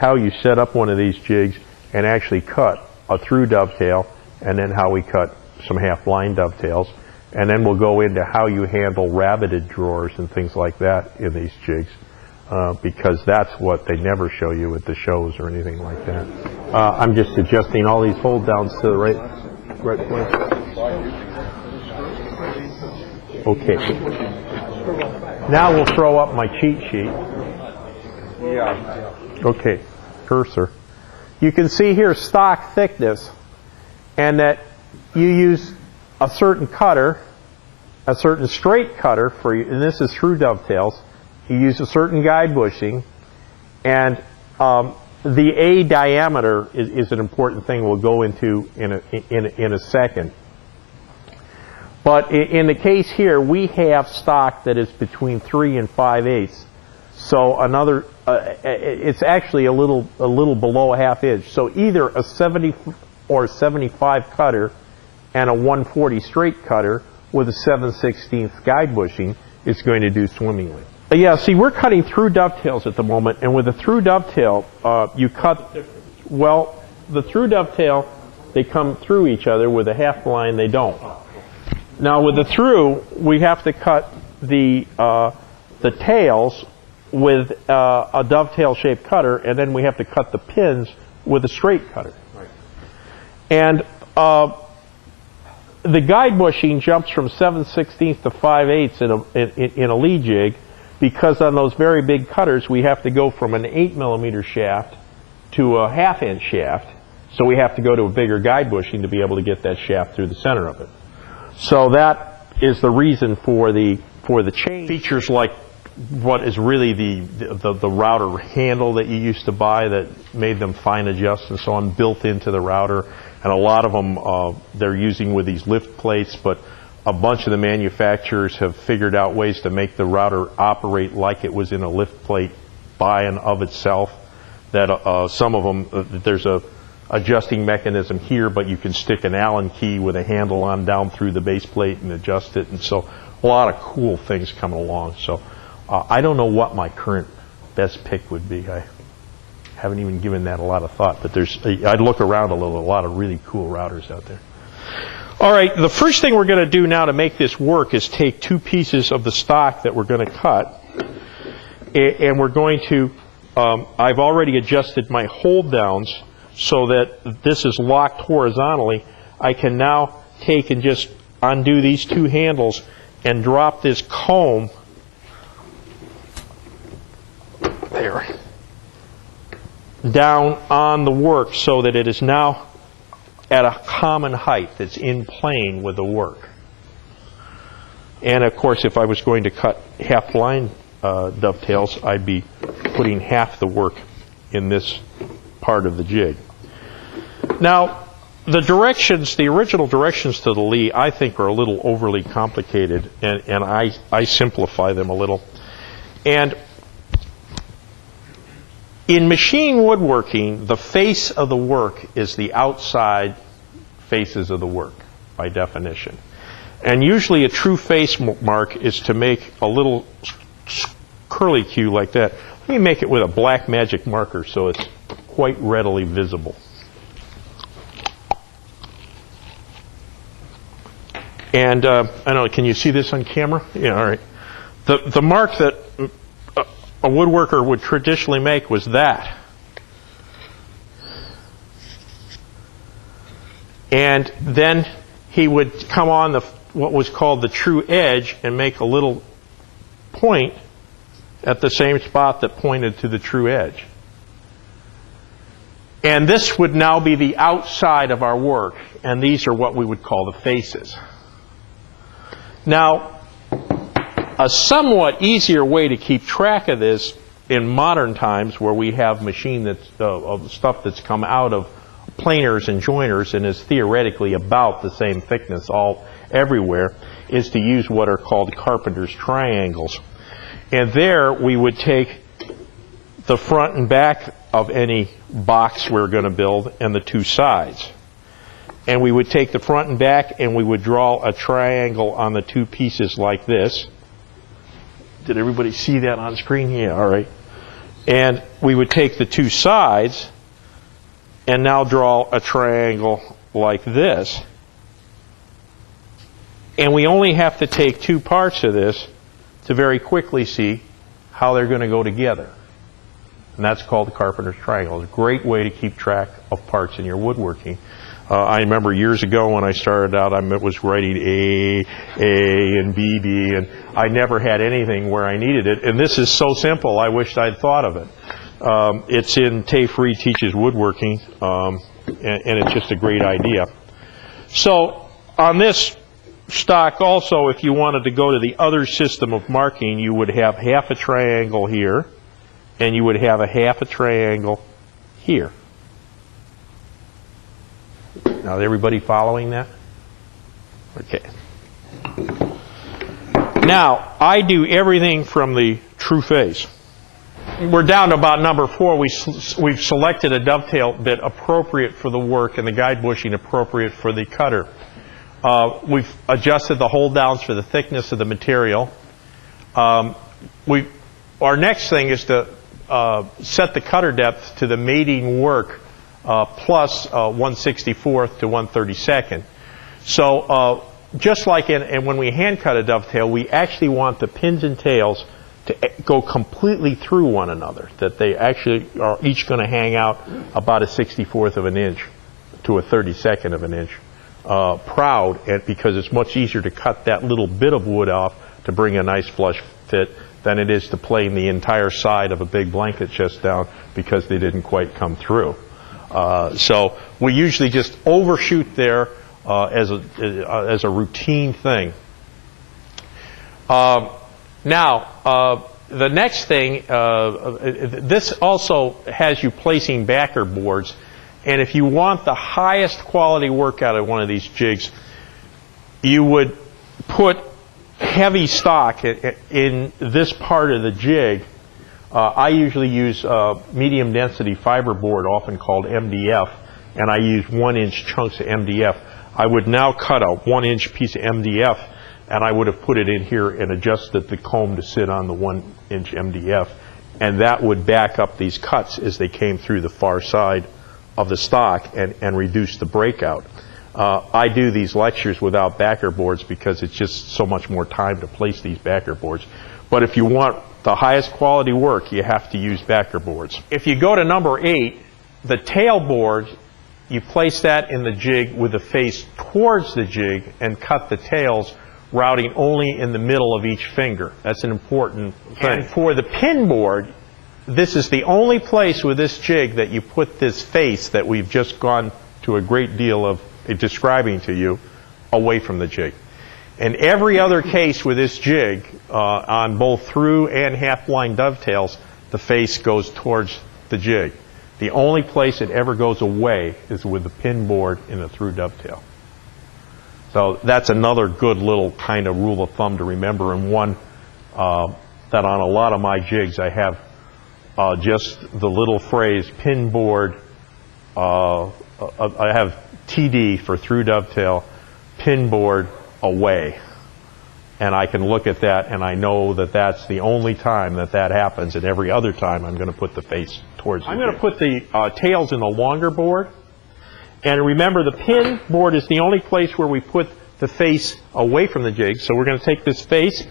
how you set up one of these jigs and actually cut a through dovetail, and then how we cut some half-line dovetails. And then we'll go into how you handle rabbited drawers and things like that in these jigs, because that's what they never show you at the shows or anything like that. I'm just adjusting all these hold downs to the right place. Okay. Now we'll throw up my cheat sheet. Okay, cursor. You can see here stock thickness, and that you use a certain cutter, a certain straight cutter for you, and this is through dovetails. You use a certain guide bushing, and the A diameter is an important thing we'll go into in a second. But in the case here, we have stock that is between 3 and 5/8. So another, it's actually a little below a ½ inch. So either a 70 or 75 cutter and a 140 straight cutter with a 7/16 guide bushing is going to do swimmingly. Yeah, see, we're cutting through dovetails at the moment, and with a through dovetail, you cut, well, the through dovetail, they come through each other. With a half line, they don't. Now with the through, we have to cut the tails with a dovetail-shaped cutter, and then we have to cut the pins with a straight cutter. Right. And the guide bushing jumps from 7/16 to 5/8 in a lead jig, because on those very big cutters we have to go from an 8mm shaft to a ½ inch shaft, so we have to go to a bigger guide bushing to be able to get that shaft through the center of it. So that is the reason for the change. Features like what is really the router handle that you used to buy that made them fine adjust and so on, built into the router. And a lot of them they're using with these lift plates, but a bunch of the manufacturers have figured out ways to make the router operate like it was in a lift plate by and of itself. That some of them, there's a adjusting mechanism here, but you can stick an Allen key with a handle on down through the base plate and adjust it. And so a lot of cool things coming along. So I don't know what my current best pick would be. I haven't even given that a lot of thought, but I'd look around a lot of really cool routers out there. All right, the first thing we're going to do now to make this work is take two pieces of the stock that we're going to cut, and we're going to, I've already adjusted my hold downs so that this is locked horizontally. I can now take and just undo these two handles and drop this comb there down on the work so that it is now at a common height that's in plane with the work. And of course, if I was going to cut half line dovetails, I'd be putting half the work in this part of the jig. Now, the directions, the original directions to the Lee, I think are a little overly complicated, and I simplify them a little. And in machine woodworking, the face of the work is the outside faces of the work, by definition. And usually a true face mark is to make a little curly Q like that. Let me make it with a black magic marker so it's quite readily visible. And I don't know, can you see this on camera? Yeah, all right. The mark that a woodworker would traditionally make was that. And then he would come on what was called the true edge and make a little point at the same spot that pointed to the true edge. And this would now be the outside of our work, and these are what we would call the faces. Now, a somewhat easier way to keep track of this in modern times, where we have machine of stuff that's come out of planers and joiners and is theoretically about the same thickness everywhere, is to use what are called carpenter's triangles. And there we would take the front and back of any box we're going to build and the two sides. And we would take the front and back and we would draw a triangle on the two pieces like this. Did everybody see that on screen? Yeah, all right. And we would take the two sides and now draw a triangle like this. And we only have to take two parts of this to very quickly see how they're going to go together. And that's called the carpenter's triangle. It's a great way to keep track of parts in your woodworking. I remember years ago when I started out, I was writing A, and B, and I never had anything where I needed it. And this is so simple, I wished I'd thought of it. It's in Tafe Reed Teaches Woodworking, and it's just a great idea. So on this stock also, if you wanted to go to the other system of marking, you would have half a triangle here, and you would have a half a triangle here. Now, is everybody following that? Okay. Now, I do everything from the true face. We're down to about number 4. We've selected a dovetail bit appropriate for the work and the guide bushing appropriate for the cutter. We've adjusted the hold downs for the thickness of the material. Our next thing is to set the cutter depth to the mating work plus 1/64th to 1/32nd. So just like when we hand cut a dovetail, we actually want the pins and tails to go completely through one another, that they actually are each going to hang out about a 1/64th of an inch to a 1/32nd of an inch proud, and because it's much easier to cut that little bit of wood off to bring a nice flush fit than it is to plane the entire side of a big blanket chest down because they didn't quite come through. So we usually just overshoot there as a routine thing. Now, the next thing, this also has you placing backer boards, and if you want the highest quality work out of one of these jigs, you would put heavy stock in this part of the jig. I usually use medium density fiber board, often called MDF, and I use 1-inch chunks of MDF. I would now cut a 1-inch piece of MDF, and I would have put it in here and adjusted the comb to sit on the 1-inch MDF, and that would back up these cuts as they came through the far side of the stock and reduce the breakout. I do these lectures without backer boards because it's just so much more time to place these backer boards. But if you want the highest quality work, you have to use backer boards. If you go to number 8, the tail board, you place that in the jig with the face towards the jig and cut the tails, routing only in the middle of each finger. That's an important thing. And for the pin board, this is the only place with this jig that you put this face that we've just gone to a great deal of describing to you away from the jig. In every other case with this jig, on both through and half-blind dovetails, the face goes towards the jig. The only place it ever goes away is with the pin board in the through dovetail. So that's another good little kind of rule of thumb to remember, and one that on a lot of my jigs I have just the little phrase pin board. I have TD for through dovetail, pin board away. And I can look at that and I know that that's the only time that that happens, and every other time I'm going to put the face towards the jig. I'm going to put the tails in the longer board. And remember, the pin board is the only place where we put the face away from the jig. So we're going to take this face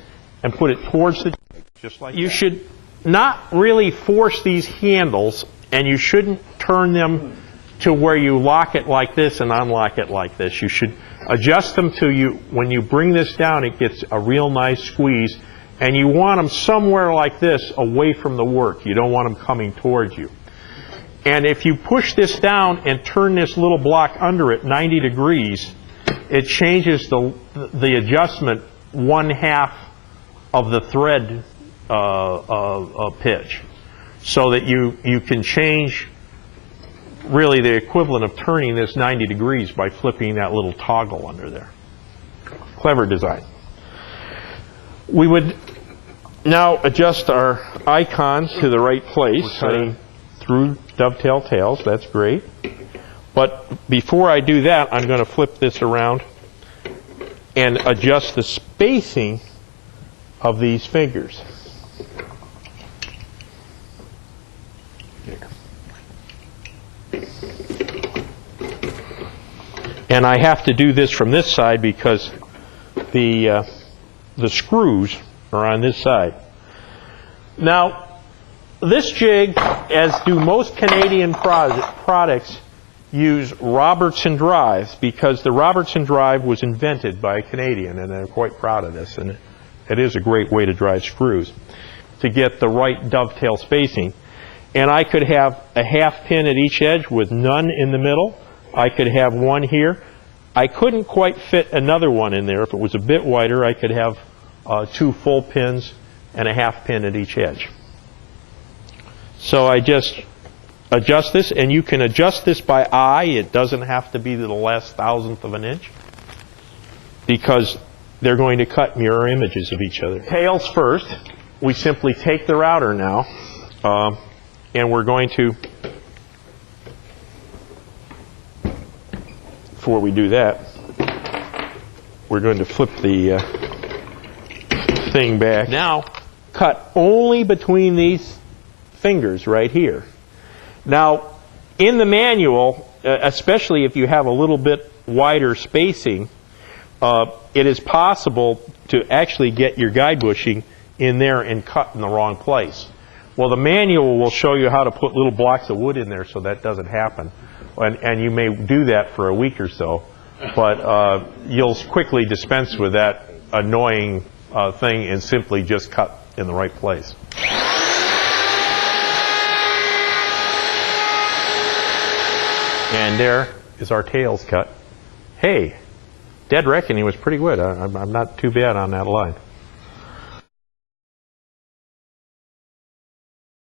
and put it towards the jig, just like that. You should not really force these handles, and you shouldn't turn them to where you lock it like this and unlock it like this. You should adjust them to you. When you bring this down, it gets a real nice squeeze, and you want them somewhere like this away from the work. You don't want them coming towards you. And if you push this down and turn this little block under it 90 degrees, it changes the adjustment 1/2 of the thread pitch, so that you can change really the equivalent of turning this 90 degrees by flipping that little toggle under there. Clever design. We would now adjust our icons to the right place. We're cutting through dovetail tails. That's great. But before I do that, I'm going to flip this around and adjust the spacing of these fingers. And I have to do this from this side because the screws are on this side. Now, this jig, as do most Canadian products, use Robertson drives because the Robertson drive was invented by a Canadian, and I'm quite proud of this. And it is a great way to drive screws to get the right dovetail spacing. And I could have a half pin at each edge with none in the middle. I could have one here. I couldn't quite fit another one in there. If it was a bit wider, I could have 2 full pins and a half pin at each edge. So I just adjust this, and you can adjust this by eye. It doesn't have to be to the last thousandth of an inch because they're going to cut mirror images of each other. Tails first. We simply take the router now, and we're going to, before we do that, we're going to flip the thing back. Now, cut only between these fingers right here. Now, in the manual, especially if you have a little bit wider spacing, it is possible to actually get your guide bushing in there and cut in the wrong place. Well, the manual will show you how to put little blocks of wood in there so that doesn't happen. And you may do that for a week or so, but you'll quickly dispense with that annoying thing and simply just cut in the right place. And there is our tails cut. Hey, dead reckoning was pretty good. I'm not too bad on that line.